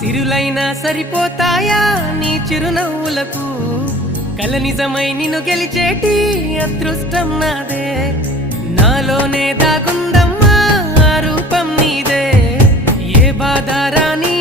సిరులైనా సరిపోతాయా నీ చిరునవ్వులకు కల నిజమై నిన్ను గెలిచేటి అదృష్టం నాదే నాలోనే దాగుందమ్మా ఆ రూపం నీదే ఏ బాధ రాని